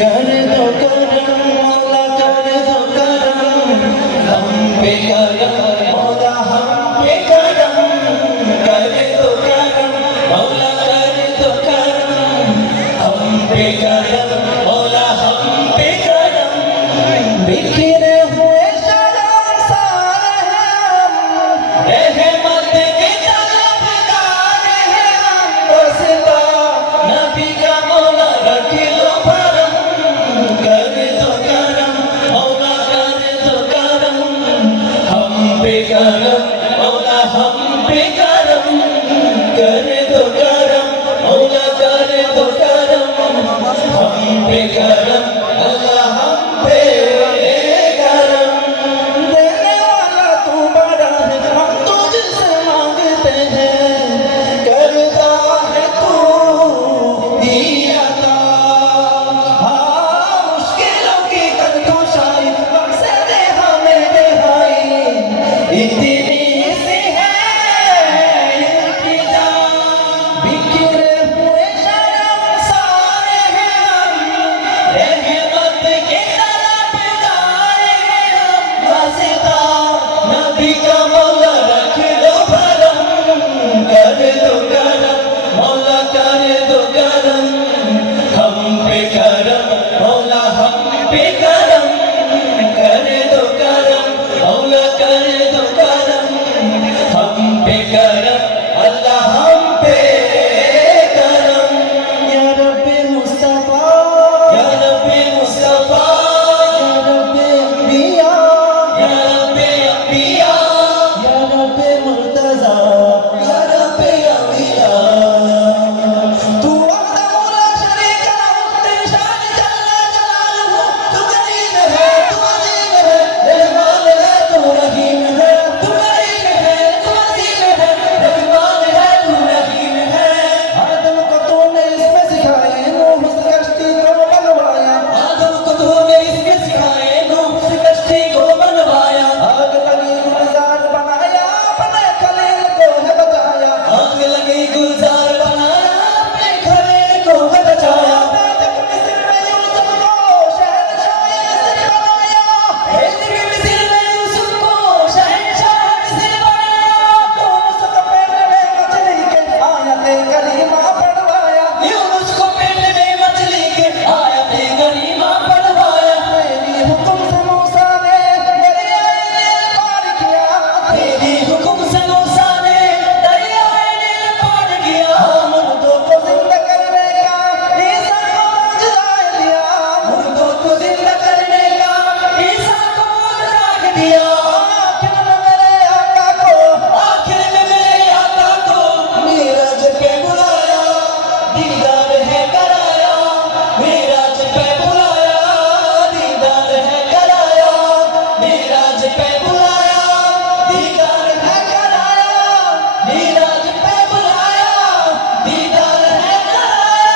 कर दो करम मौला कर दो करम हम पे करम मौला हम पे करम कर दो करम मौला कर दो करम हम पे करम मौला हम पे करम बिखरे हुए शर्मसार हैं हम रहमत के तलबगार हैं हम बसता नबी का मौला रख लो भरम कर दो करम मौला कर दो करम हम पे करम मौला हम पे करम कर दो करम मौला कर दो करम हम पे करम अल्लाह हम पे करम देने वाला तू बड़ा है हम तुझसे मांगते हैं करता है तू ही अता हाँ मुश्किलों की कद्दूशाई बख्शे दे हमें रिहाई इतनी सी है इल्तिजा बिखरे हुए शर्मसार हैं हम रहमत के तलबगार हैं हम वास्ता नबी का मौला रख लो भरम कर दो करम मौला कर दो करम हम पे करम मौला हम पे करम कर दो करम मौला कर दो करम हम पे करम अल्लाह हम पे करम या रब्बे मुस्तफा या रब्बे मुस्तफा या रब्बे अंबिया या रब्बे अंबिया या रब्बे मुर्तजा या रब्बे अंबिया तू वहदहू ला शरीक लहू तेरी शान जल्ल जलालुहु तू करीम है तू अजीम है रहमान है तू रहीम है तू करीम है तू अजीम है रहमान है तू रहीम है आदम को तूने इसमें सिखाए नूह से कश्ती को बनवाया आदम को तूने इसमें सिखाए नूह से कश्ती को बनवाया आग लगी गुलजार बनाया अपने खलील को है बचाया आग लगी गुलजार बनाया अपने खलील को है बचाया मिस्र में यूसुफ को शहंशाह मिस्र बनाया मिस्र में यूसुफ को शहंशाह मिस्र बनाया यूनुस को पेट में मछली के आयते करीमा पढ़वाया यूनुस को पेट में मछली के आयते करीमा पढ़वाया तेरी हुक्म से मूसा ने दरियाए नील पार किया तेरी हुक्म से मूसा ने दरियाए नील पार किया मुर्दों को जिंदा करने का ईसा को मुआजिज़ा दिया मुर्दों को जिंदा करने का ईसा को मुआजिज़ा दिया आखिर में मेरे आका को मीराज पे बुलाया दीदार है कराया मीराज पे बुलाया दीदार है कराया मीराज पे बुलाया दीदार है कराया मीराज पे बुलाया दीदार है कराया